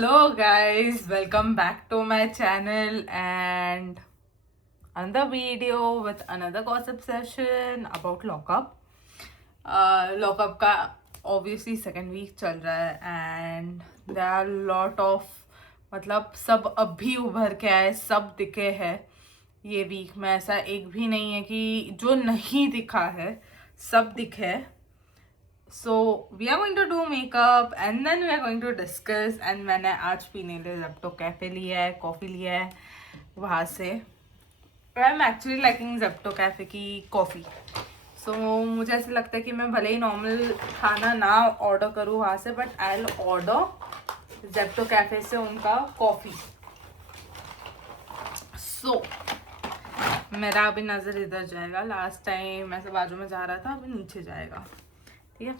Hello guys, welcome back to my channel and another video with another gossip session about lockup. Lockup का obviously second week चल रहा है and there are lot of मतलब सब अभी उभर के आए, सब दिखे हैं ये वीक में। ऐसा एक भी नहीं है कि जो नहीं दिखा है, सब दिखे है। So we are going to do makeup and then we are going to discuss and मैंने आज पीने लिए जेप्टो कैफे लिया है, कॉफ़ी लिया है वहाँ से। I am actually liking Zepto cafe की कॉफ़ी। सो मुझे ऐसा लगता है कि मैं भले ही नॉर्मल खाना ना ऑर्डर करूँ वहाँ से, but I will order Zepto cafe से उनका कॉफ़ी। सो मेरा अभी नज़र इधर जाएगा, लास्ट टाइम ऐसे बाजू में जा रहा था, अभी नीचे जाएगा। ठीक है,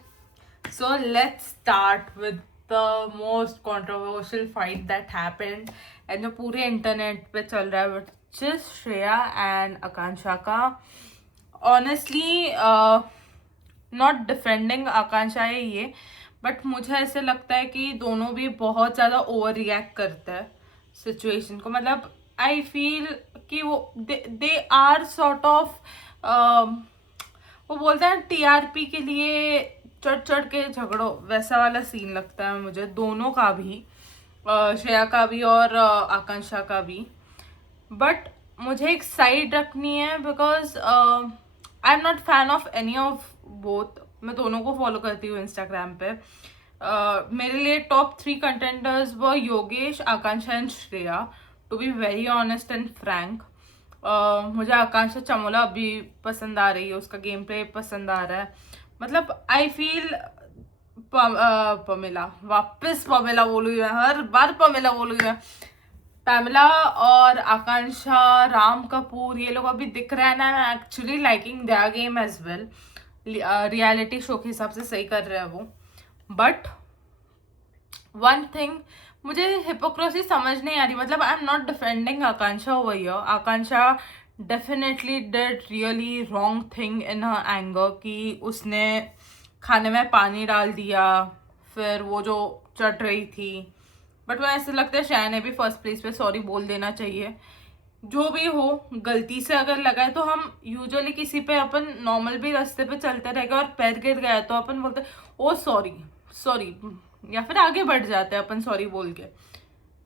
so let's start with the most controversial fight that happened and जो पूरे इंटरनेट पे चल रहा है, which is श्रेया एंड आकांक्षा का। ऑनेस्टली नॉट डिफेंडिंग आकांक्षा है ये, बट मुझे ऐसे लगता है कि दोनों भी बहुत ज़्यादा ओवर रिएक्ट करते हैं सिचुएशन को। मतलब आई फील कि वो दे आर सॉर्ट ऑफ वो बोलते हैं टीआरपी के लिए चढ़ चढ़ के झगड़ो, वैसा वाला सीन लगता है मुझे दोनों का भी, श्रेया का भी और आकांक्षा का भी। बट मुझे एक साइड रखनी है because I am not fan of any of both. मैं दोनों को फॉलो करती हूँ इंस्टाग्राम पे। मेरे लिए टॉप 3 कंटेंटर्स वो Yogesh, Akanksha and Shreya, to be very honest and frank. मुझे आकांक्षा चमोला अभी पसंद आ रही है, उसका गेम प्ले पसंद आ रहा है। मतलब आई फील पमेला, वापस पमेला बोलूँगी मैं, हर बार पमेला बोलूँगी मैं। पैमेला और आकांक्षा, राम कपूर, ये लोग अभी दिख रहे हैं ना। I actually liking their game as well. Reality show के हिसाब से सही कर रहे हैं वो। बट वन थिंग, मुझे हिपोक्रेसी समझ नहीं आ रही। मतलब I am not defending Akanksha over here. Akanksha definitely did really wrong thing in her anger कि उसने खाने में पानी डाल दिया, फिर वो जो चट रही थी। बट मुझे ऐसा लगता है श्रेया ने भी फर्स्ट प्लेस पे सॉरी बोल देना चाहिए। जो भी हो, गलती से अगर लगा है तो हम यूजुअली किसी पे अपन नॉर्मल भी रास्ते पे चलते रहेगा और पैर गिर गया तो अपन बोलते ओ सॉरी सॉरी, या फिर आगे बढ़ जाते हैं अपन सॉरी बोल के।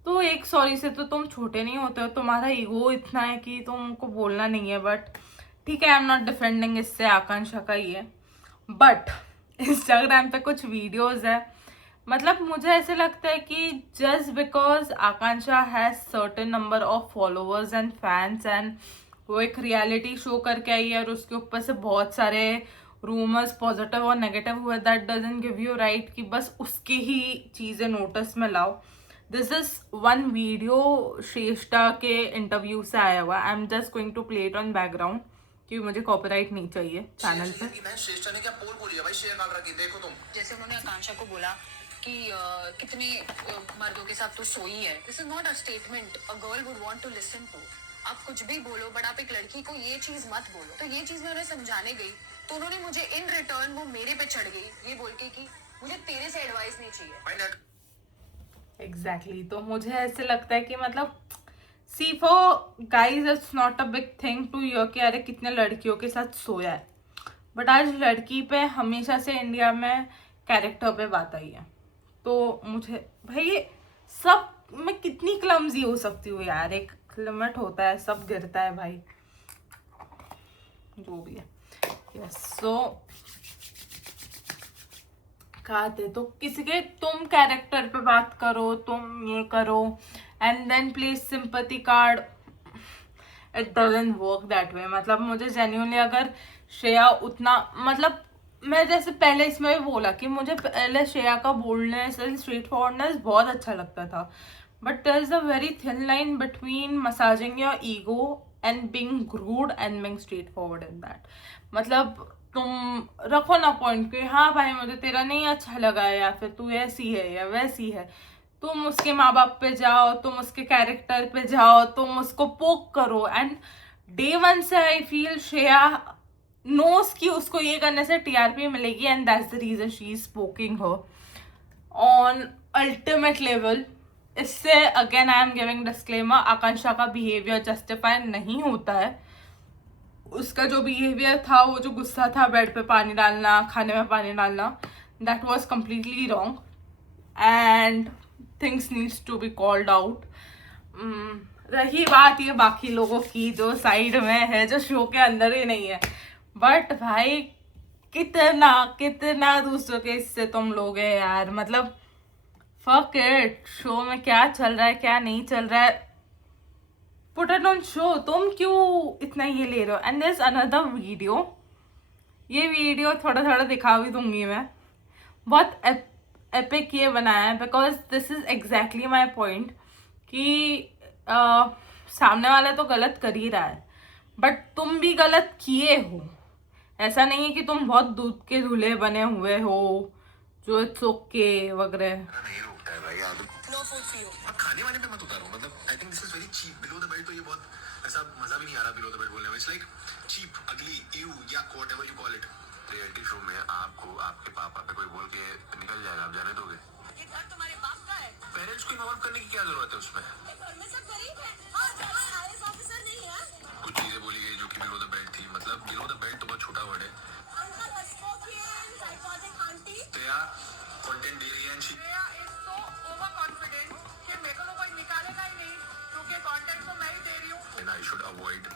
तो एक सॉरी से तो तुम छोटे नहीं होते हो, तुम्हारा ईगो इतना है कि तुमको बोलना नहीं है। बट ठीक है, आई एम नॉट डिफेंडिंग इससे आकांक्षा का ही है। बट इंस्टाग्राम पे कुछ वीडियोस है, मतलब मुझे ऐसे लगता है कि just because Akanksha has certain number of followers and fans and वो एक रियलिटी शो करके आई है और उसके ऊपर से बहुत सारे रूमर्स पॉजिटिव और नेगेटिव हुए, that doesn't give you right कि बस उसकी ही चीज़ें नोटिस में लाओ। This is one video Shreshtha के इंटरव्यू से आया हुआ। I am just going to play it on background क्योंकि मुझे कॉपीराइट नहीं चाहिए चैनल पे। श्रेष्ठा ने क्या पोल बोली है भाई, शेयर काल रखी, देखो तुम। जैसे उन्होंने आकांक्षा को बोला कि कितने मर्दों के साथ तो सोई है। This is not a statement a girl would want to listen to. आप कुछ भी बोलो बट आप एक लड़की को ये चीज मत बोलो। तो ये चीज मैं उन्हें समझाने गई तो उन्होंने मुझे इन रिटर्न वो मेरे पे चढ़ गई ये बोल के कि मुझे तेरे से एडवाइस नहीं चाहिए। एग्जैक्टली तो मुझे ऐसे लगता है कि मतलब see for guys it's not a big thing to hear कि अरे कितने लड़कियों के साथ सोया है। बट आज लड़की पे हमेशा से इंडिया में कैरेक्टर पे बात आई है। तो मुझे भाई सब, मैं कितनी क्लमजी हो सकती हूँ यार, एक लिमिट होता है, सब गिरता है भाई, जो भी है। यस, सो कहते तो किसी के तुम कैरेक्टर पे बात करो, तुम ये करो and then please sympathy card, it doesn't work that way. मतलब मुझे जेन्युइनली अगर श्रेया उतना, मतलब मैं जैसे पहले इसमें भी बोला कि मुझे पहले श्रेया का बोल्डनेस एंड स्ट्रेट फॉरवर्डनेस बहुत अच्छा लगता था, but there is a very thin line between massaging your ego and being rude and being straight forward in that. मतलब तुम रखो ना पॉइंट कि हाँ भाई मुझे तेरा नहीं अच्छा लगा है, या फिर तू ऐसी है या वैसी है, तुम उसके माँ बाप पे जाओ, तुम उसके कैरेक्टर पे जाओ, तुम उसको पोक करो। एंड डे वन से आई फील श्रेया नोस कि उसको ये करने से टीआरपी मिलेगी and that's the reason she is poking her on ultimate level. इससे again I am giving disclaimer, Akanksha का बिहेवियर जस्टिफाई नहीं होता है। उसका जो बिहेवियर था, वो जो गुस्सा था, बेड पे पानी डालना, खाने में पानी डालना, that was completely wrong and things needs to be called out. रही बात ये बाकी लोगों की जो साइड में है, जो शो के अंदर ही नहीं है, बट भाई कितना कितना दूसरों के इससे तुम लोग है यार, मतलब फक इट, शो में क्या चल रहा है क्या नहीं चल रहा है, पुट इट ऑन शो, तुम क्यों इतना ये ले रहे हो। And there is another video, ये वीडियो थोड़ा थोड़ा दिखा भी दूंगी मैं, बहुत एपिक ये बनाया है, because this is exactly my point कि सामने वाला तो गलत कर ही रहा है, बट तुम भी गलत किए हो। ऐसा नहीं है कि तुम बहुत दूध के दूल्हे बने हुए हो जो इट्स ओके वगैरह। नहीं रोकता है भाई आदमी। No food for you. अब खाने वाने पे मत उतारो, मतलब I think this is very cheap. Below the belt तो ये बहुत ऐसा मजा भी नहीं आ रहा बिलो द बेल्ट बोलने में। इट्स लाइक चीप, अगली, यू या whatever you call it. Reality show में आपको आपके पापा पे कोई बोल के निकल जाएगा, आप जाने दोगे? ये घर तुम्हारे बाप का है। पेरेंट्स को इन्वॉल्व करने की क्या जरूरत है उसमें? घर में सब गरीब है और आईएएस ऑफिसर नहीं है। कुछ चीजें बोली गई जो कि बिलो द बेल्ट थी, मतलब बिलो द बेल्ट तो बहुत छोटा वर्ड है। अंकल हस्पोकियन साइकोटिक आंटी तो यार कंटेंट दे रही है she Shreya is so over confident कि मेरे को तो कोई निकालेगा ही नहीं, क्योंकि कंटेंट तो मैं ही दे रही हूँ। And I should avoid.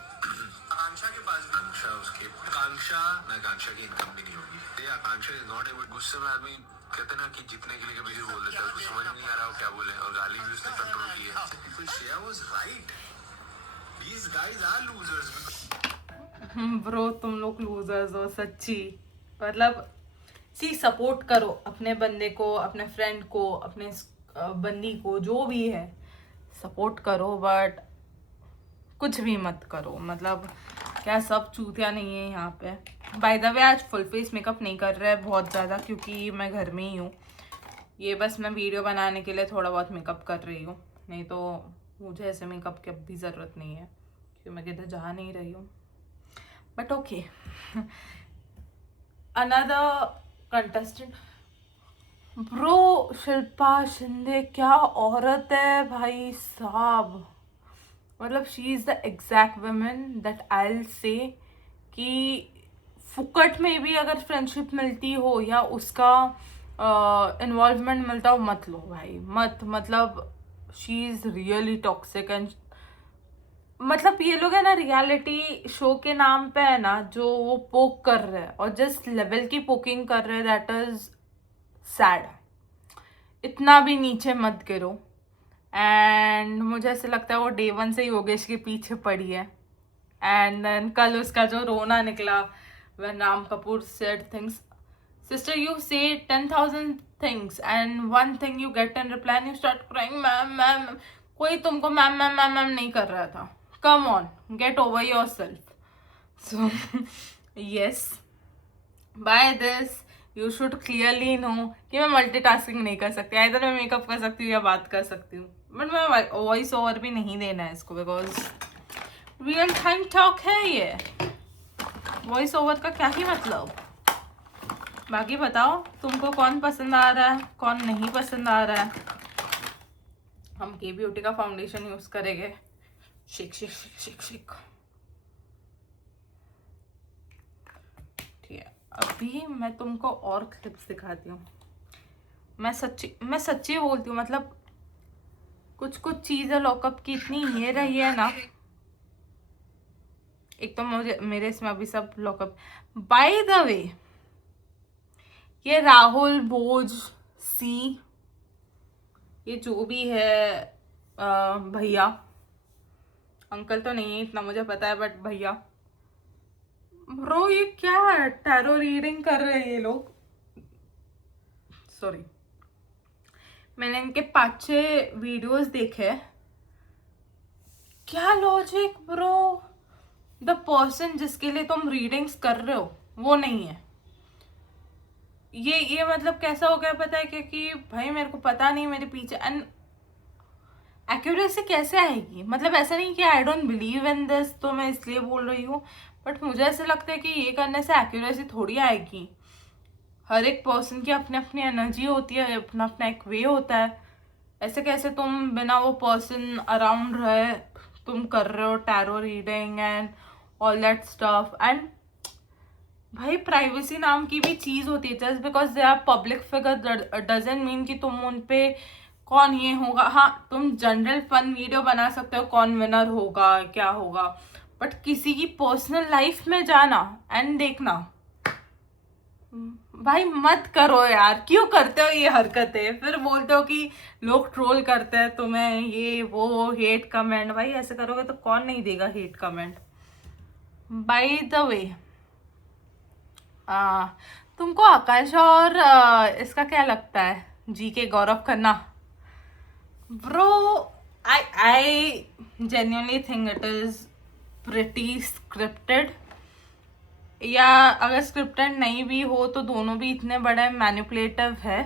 Akanksha के पास आकांक्षा उसके आकांक्षा ना, आकांक्षा की इनकम भी नहीं होगी। ये आकांक्षा इज नॉट एबल। गुस्से में आदमी कहते ना कि जीतने के लिए कभी भी बोल देता है, उसको समझ नहीं आ रहा हो क्या बोले, और गाली भी उसने कंट्रोल की है। Shreya was right, these guys are losers. Bro तुम लोग लूजर्स हो सच्ची, मतलब सी सपोर्ट करो अपने बंदे को, अपने फ्रेंड को, अपने बंदी को, जो भी है सपोर्ट करो, बट कुछ भी मत करो। मतलब क्या सब चूतिया नहीं है यहाँ पे। बाय द वे आज फुल फेस मेकअप नहीं कर रहा है बहुत ज़्यादा, क्योंकि मैं घर में ही हूँ। ये बस मैं वीडियो बनाने के लिए थोड़ा बहुत मेकअप कर रही हूँ, नहीं तो मुझे ऐसे मेकअप की अब भी ज़रूरत नहीं है, क्योंकि मैं किधर जा नहीं रही हूँ। But okay, another contestant. Bro Shilpa Shinde क्या औरत है भाई साहब, मतलब she is the exact woman that I will say कि फुकट में भी अगर फ्रेंडशिप मिलती हो या उसका इन्वॉल्वमेंट मिलता हो, मत लो भाई, मत। मतलब she is really toxic and मतलब ये लोग है ना रियलिटी शो के नाम पे है ना, जो वो पोक कर रहे हैं और जिस लेवल की पोकिंग कर रहे हैं, दैट इज सैड। इतना भी नीचे मत गिरो। एंड मुझे ऐसे लगता है वो डे वन से योगेश के पीछे पड़ी है। एंड देन कल उसका जो रोना निकला when Ram Kapoor said things, sister, you say 10,000 things and one thing you get in reply and you start crying, ma'am ma'am. कोई तुमको मैम मैम मैम मैम नहीं कर रहा था, come on, get over yourself. So yes, by this you should clearly know कि मैं multitasking नहीं कर सकती। इधर मैं मेकअप कर सकती हूँ या बात कर सकती हूँ, बट मैं वॉइस ओवर भी नहीं देना है इसको, बिकॉज रियल टाइम टॉक है ये। वॉइस ओवर का क्या ही मतलब। बाकी बताओ तुमको कौन पसंद आ रहा है, कौन नहीं पसंद आ रहा है। हम के ब्यूटी का फाउंडेशन यूज करेंगे। Shake shake shake shake shake. ठीक है, अभी मैं तुमको और क्लिप्स दिखाती हूँ। मैं सच्ची बोलती हूँ, मतलब कुछ कुछ चीज़ें लॉकअप की इतनी ये रही है ना। एक तो मुझे मेरे इसमें अभी सब लॉकअप। बाय द वे, ये राहुल भोज सी, ये जो भी है भैया, अंकल तो नहीं है इतना मुझे पता है, बट भैया, ब्रो ये क्या है, टैरो रीडिंग कर रहे हैं ये लोग। सॉरी, मैंने इनके 5-6 वीडियोस देखे। क्या लॉजिक ब्रो, द पर्सन जिसके लिए तुम रीडिंग्स कर रहे हो वो नहीं है। ये मतलब कैसा हो गया पता है, क्योंकि भाई मेरे को पता नहीं मेरे पीछे। एंड एक्यूरेसी कैसे आएगी, मतलब ऐसा नहीं कि I don't believe in this तो मैं इसलिए बोल रही हूँ, बट मुझे ऐसा लगता है कि ये करने से एक्यूरेसी थोड़ी आएगी। हर एक पर्सन की अपनी अपनी एनर्जी होती है, अपना अपना एक वे होता है। ऐसे कैसे तुम बिना वो पर्सन अराउंड रहे तुम कर रहे हो tarot reading and all that stuff. And भाई प्राइवेसी नाम की भी चीज होती है। Just because they are public figure doesn't mean कि तुम उन पे कौन ये होगा। हाँ, तुम जनरल फन वीडियो बना सकते हो कौन विनर होगा क्या होगा, बट किसी की पर्सनल लाइफ में जाना एंड देखना भाई मत करो यार। क्यों करते हो ये हरकतें? फिर बोलते हो कि लोग ट्रोल करते हैं तुम्हें, ये वो हेट कमेंट। भाई ऐसे करोगे तो कौन नहीं देगा hate comment. By the way, तुमको आकांक्षा और इसका क्या लगता है, जी के Gaurav Khanna? Bro, I genuinely think it is pretty scripted। या अगर स्क्रिप्टेड नहीं भी हो तो दोनों भी इतने बड़े मैनिपुलेटिव है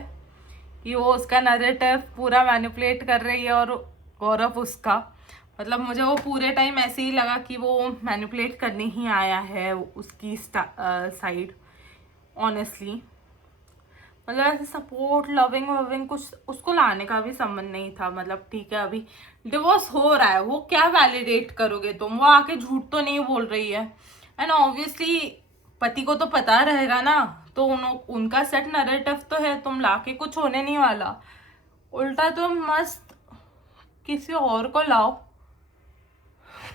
कि वो उसका नरेटिव पूरा मैनिपुलेट कर रही है और गौरव उसका। मतलब मुझे वो पूरे टाइम ऐसे ही लगा कि वो मैनिपुलेट करने ही आया है उसकी साइड ऑनेस्टली। मतलब ऐसे सपोर्ट लविंग वविंग कुछ उसको लाने का भी संबंध नहीं था। मतलब ठीक है, अभी डिवोर्स हो रहा है, वो क्या वैलिडेट करोगे तुम? वो आके झूठ तो नहीं बोल रही है। एंड ऑब्वियसली पति को तो पता रहेगा ना, तो उनका सेट नरेटिव तो है, तुम लाके कुछ होने नहीं वाला। उल्टा तुम मस्त किसी और को लाओ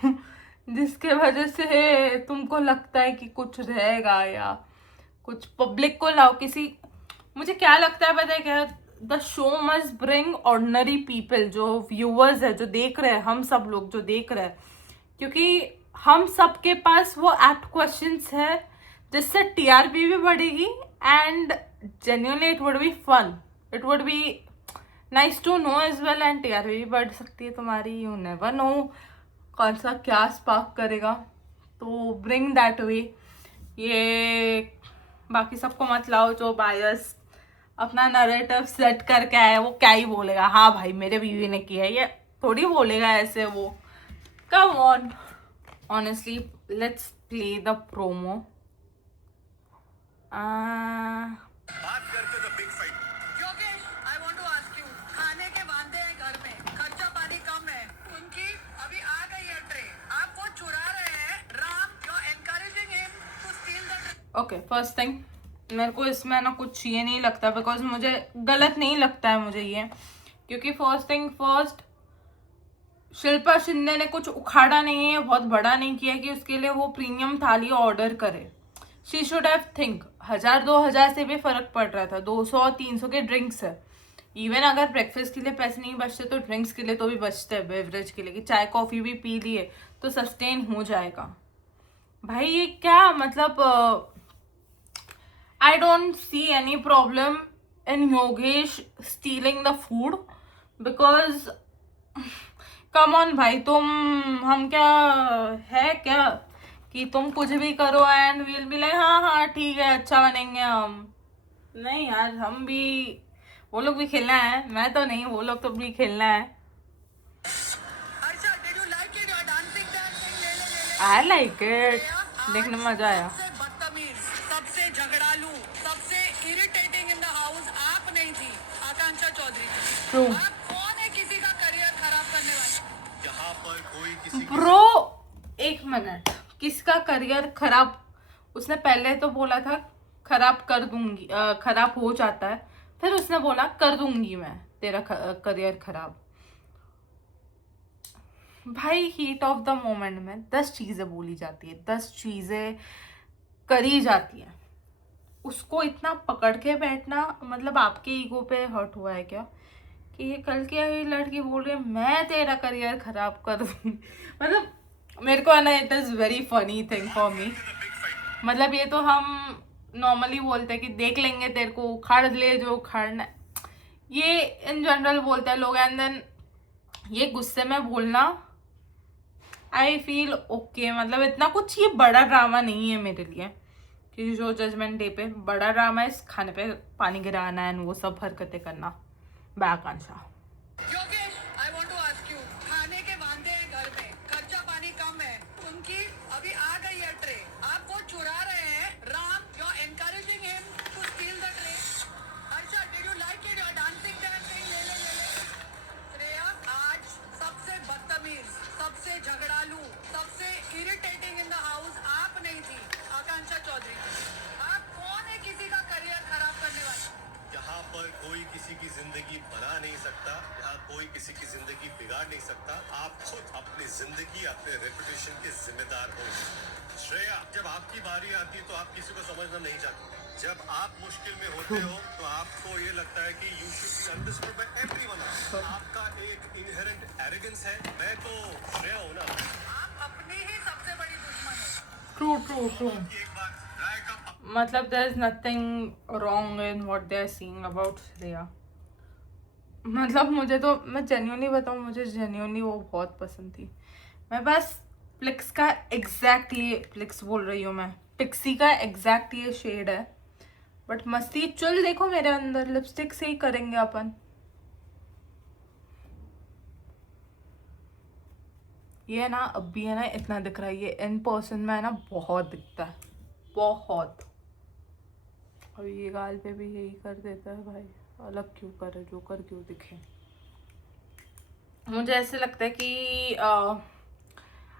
जिसके वजह से तुमको लगता है कि कुछ रहेगा, या कुछ पब्लिक को लाओ किसी। मुझे क्या लगता है पता है क्या? The show must bring ordinary people, जो व्यूअर्स है, जो देख रहे हैं, हम सब लोग जो देख रहे हैं, क्योंकि हम सब के पास वो एप्ट क्वेश्चंस है जिससे टीआरपी भी बढ़ेगी and genuinely it would be fun, it would be nice to know as well. And TRP भी बढ़ सकती है तुम्हारी, यू नेवर नो कौन सा क्या स्पार्क करेगा। तो ब्रिंग दैट वे। ये बाकी सबको मत लाओ जो बायस अपना नरेटिव सेट करके आया, वो क्या ही बोलेगा, हाँ भाई मेरे बीवी ने किया है, ये थोड़ी बोलेगा ऐसे वो। Come on, honestly let's play the promo. बात करते the big fight. Yogesh, I want to ask you, खाने के वांदे हैं घर में, खर्चा पानी कम है, उनकी अभी आ गई है ट्रे, आप वो चुरा रहे हैं, Ram, you're encouraging him to steal the tray। Okay, first thing, मेरे को इसमें ना कुछ ये नहीं लगता, बिकॉज मुझे गलत नहीं लगता है मुझे ये, क्योंकि first thing first, Shilpa Shinde ने कुछ उखाड़ा नहीं है, बहुत बड़ा नहीं किया कि उसके लिए वो प्रीमियम थाली ऑर्डर करे। शी शुड हैव थिंक 1000-2000 से भी फर्क पड़ रहा था, 200-300 के ड्रिंक्स है। इवन अगर ब्रेकफास्ट के लिए पैसे नहीं बचते तो ड्रिंक्स के लिए तो भी बचते हैं, बेवरेज के लिए, कि चाय कॉफी भी पी लिए तो सस्टेन हो जाएगा। भाई ये क्या मतलब, I don't see any problem in Yogesh stealing the food because come on भाई, तुम हम क्या है क्या कि तुम कुछ भी करो एंड वील बी लाइक हाँ हाँ ठीक है अच्छा बनेंगे हम। नहीं यार, हम भी, वो लोग भी खेलना है, मैं तो नहीं, वो लोग तो भी खेलना है। अर्षा, did you like it? Your dancing dancing, ले ले। I like it, देखने में मजा आया। सबसे बदतमीज, सबसे झगड़ालू, सबसे इरिटेटिंग इन द हाउस आप नहीं थी, आकांक्षा चौधरी थी। True। आप कौन है किसी का करियर खराब करने वाली? यहाँ पर कोई किसी ब्रो एक मिनट, किसका करियर खराब? उसने पहले तो बोला था खराब कर दूंगी, खराब हो जाता है, फिर उसने बोला कर दूंगी मैं तेरा करियर खराब। भाई हीट ऑफ द मोमेंट में 10 चीजें बोली जाती है, 10 चीजें करी जाती है, उसको इतना पकड़ के बैठना, मतलब आपके ईगो पे हर्ट हुआ है क्या कि ये कल की आई लड़की बोल रही है मैं तेरा करियर खराब कर दूंगी? मतलब मेरे को है ना, it is very funny thing for me. मतलब ये तो हम नॉर्मली बोलते हैं कि देख लेंगे तेरे को, उखाड़ ले जो उखाड़ना है, ये इन जनरल बोलते हैं लोग। एंड देन ये गुस्से में बोलना, आई फील ओके। मतलब इतना कुछ ये बड़ा ड्रामा नहीं है मेरे लिए कि जो जजमेंट डे पे बड़ा ड्रामा है इस खाने पे पानी गिराना एंड वो सब हरकतें करना। आकांक्षा, Yogesh, I want to ask you, खाने के वांदे हैं घर में, खर्चा पानी कम है, उनकी अभी आ गई है ट्रे, आप वो चुरा रहे हैं, Ram, you're encouraging him to steal the tray। अर्षा, did you like it? Your dancing dancing, ले ले। सबसे झगड़ालू, सबसे इरिटेटिंग इन द हाउस आप नहीं थी, आकांक्षा चौधरी थी। आप कौन है किसी का करियर खराब करने वाला? यहाँ पर कोई किसी की जिंदगी बना नहीं सकता, यहाँ कोई किसी की जिंदगी बिगाड़ नहीं सकता। आप खुद अपनी जिंदगी, अपने रेपुटेशन के जिम्मेदार हो। श्रेया, जब आपकी बारी आती है तो आप किसी को समझना नहीं चाहते। जब आप मुश्किल में होते हो तो आपको ये लगता है कि you should be understood by everyone. आपका एक इनहेरेंट एरोगेंस है। मैं तो श्रेया हूँ ना। आप अपने ही सबसे बड़ी दुश्मन हो। ट्रू एक बात राय का मतलब there is nothing wrong in what they are saying about Shreya. मतलब मुझे तो, मैं जेन्युइनली बताऊँ, मुझे जेन्युइनली वो बहुत पसंद थी। मैं बस प्लिक्स का एग्जैक्ट, ये प्लिक्स बोल रही हूँ मैं, पिक्सी का एग्जैक्ट ये शेड है। बट मस्ती चुल देखो मेरे अंदर, लिपस्टिक से ही करेंगे अपन। ये है ना, अब भी है ना इतना दिख रहा है, ये इन पर्सन में है ना बहुत दिखता है, बहुत। और ये गाल पे भी यही कर देता है भाई, अलग क्यों करे, जोकर क्यों दिखे। मुझे ऐसे लगता है कि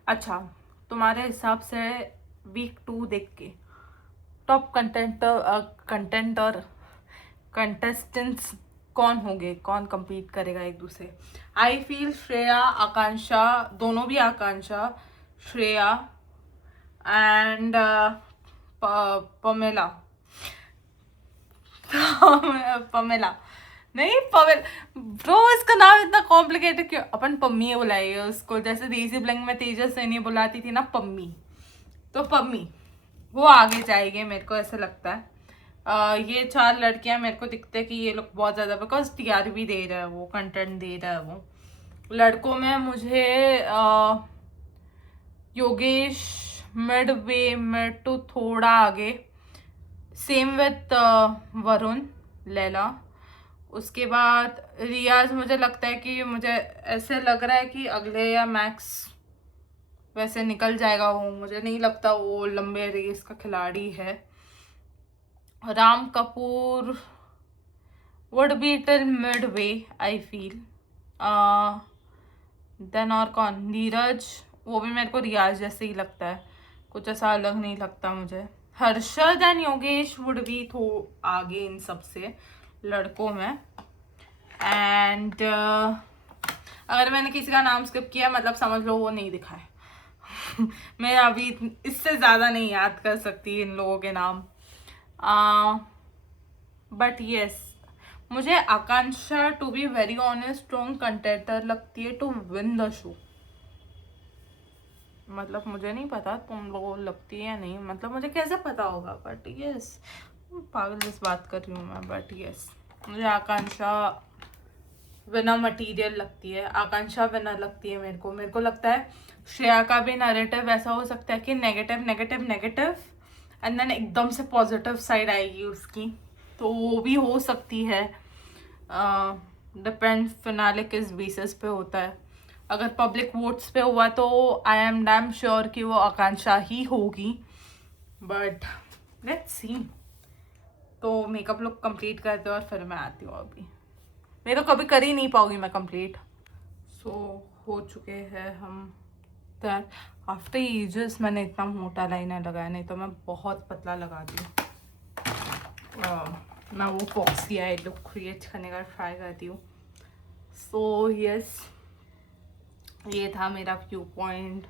अच्छा, तुम्हारे हिसाब से वीक 2 देख के टॉप कंटेस्टेंट्स कौन होंगे, कौन compete करेगा एक दूसरे। आई फील श्रेया, आकांक्षा, दोनों भी आकांक्षा, श्रेया एंड पमेला पमेला नहीं, पवेल ब्रो, इसका नाम इतना कॉम्प्लिकेटेड क्यों। अपन पम्मी बुलाइए उसको, जैसे देसी ब्लैंक में तेजस सैनी बुलाती थी ना पम्मी, तो पम्मी वो आगे जाएगी मेरे को ऐसा लगता है। ये 4 लड़कियां मेरे को दिखते हैं कि ये लोग बहुत ज़्यादा, बिकॉज टीआरपी दे रहा है वो, कंटेंट दे रहा है वो। लड़कों में मुझे योगेश मिड टू थोड़ा आगे, सेम विथ वरुण, लैला। उसके बाद रियाज, मुझे लगता है कि, मुझे ऐसे लग रहा है कि अगले या मैक्स वैसे निकल जाएगा वो, मुझे नहीं लगता वो लंबे रेस का खिलाड़ी है। Ram Kapoor would be till midway I feel. Then और कौन, नीरज, वो भी मेरे को रियाज जैसे ही लगता है, कुछ ऐसा अलग नहीं लगता मुझे। Harshad and Yogesh would be थो आगे इन सबसे लड़कों में। एंड अगर मैंने किसी का नाम स्किप किया मतलब समझ लो वो नहीं दिखा है। मैं अभी इससे ज़्यादा नहीं याद कर सकती इन लोगों के नाम। बट येस, मुझे Akanksha to be very honest strong contender लगती है टू विन द शो। मतलब मुझे नहीं पता तुम लोगों को लगती है या नहीं, मतलब मुझे कैसे पता होगा, बट यस, पागल जिस बात कर रही हूँ मैं, बट यस, मुझे आकांक्षा विनर मटीरियल लगती है, आकांक्षा विनर लगती है मेरे को लगता है श्रेया का भी नैरेटिव ऐसा हो सकता है कि negative negative negative and then एकदम से पॉजिटिव साइड आएगी उसकी, तो वो भी हो सकती है। डिपेंड फिनाले किस बेसिस पे होता है। अगर पब्लिक वोट्स पे हुआ तो आई एम डैम श्योर कि वो आकांक्षा ही होगी, बट लेट्स सी। तो मेकअप लुक कंप्लीट करते हो और फिर मैं आती हूँ। अभी मैं तो कभी कर ही नहीं पाऊँगी मैं कंप्लीट। सो हो चुके हैं हम तैयार। आफ्टर ईजेस मैंने इतना मोटा लाइनर लगाया, नहीं तो मैं बहुत पतला लगाती हूँ। मैं वो फॉक्सी आई लुक क्रिएट करने का ट्राई करती हूँ। सो यस, ये था मेरा व्यू पॉइंट,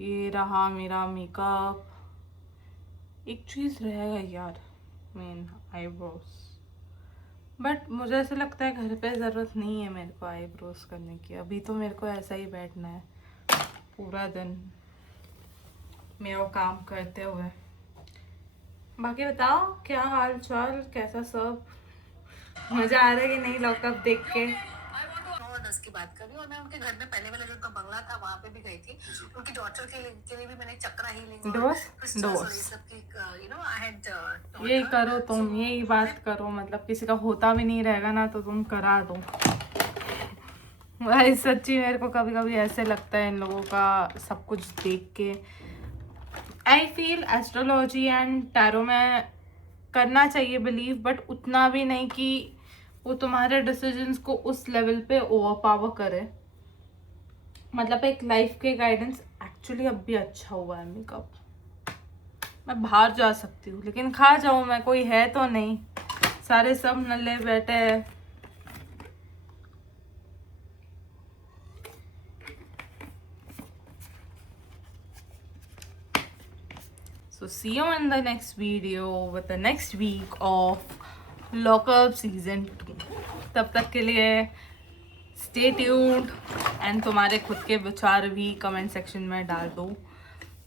ये रहा मेरा मेकअप। एक चीज़ रहेगा यार, मेन आईब्रोज, बट मुझे ऐसा लगता है घर पे ज़रूरत नहीं है मेरे को आईब्रोज करने की। अभी तो मेरे को ऐसा ही बैठना है पूरा दिन मेरा काम करते हुए। बाकी बताओ क्या हाल चाल, कैसा सब, मज़ा आ रहा है कि नहीं लॉकअप देख के? की बात कर रही हूँ, और मैं उनके घर में पहले वाला जो उनका बंगला था वहाँ पे भी गई थी। उनकी डॉटर के लिए भी मैंने चक्रा हीलिंग यही करो तुम, यही बात करो, मतलब किसी का होता भी नहीं रहेगा ना तो तुम करा दो। भाई सच्ची मेरे को कभी कभी ऐसे लगता है इन लोगों का सब कुछ देख के। I feel astrology and tarot में करना चाहिए बिलीव, बट उतना भी नहीं कि वो तुम्हारे डिसीजंस को उस लेवल पे ओवर पावर करे। मतलब एक लाइफ के गाइडेंस, एक्चुअली अब भी अच्छा हुआ है मेकअप। मैं बाहर जा सकती हूँ लेकिन खा जाऊँ मैं, कोई है तो नहीं, सारे सब नल्ले बैठे हैं। So see you in the next video with the next week of Lockup Season 2. तब तक के लिए stay tuned and तुम्हारे खुद के विचार भी कमेंट सेक्शन में डाल दो।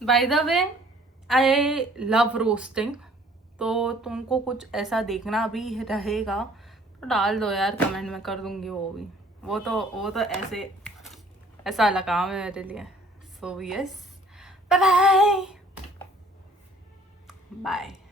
By the way, I love roasting, तो तुमको कुछ ऐसा देखना भी रहेगा तो डाल दो यार, कमेंट में कर दूंगी वो भी। वो तो ऐसा वाला काम है मेरे लिए। So yes, bye bye. Bye.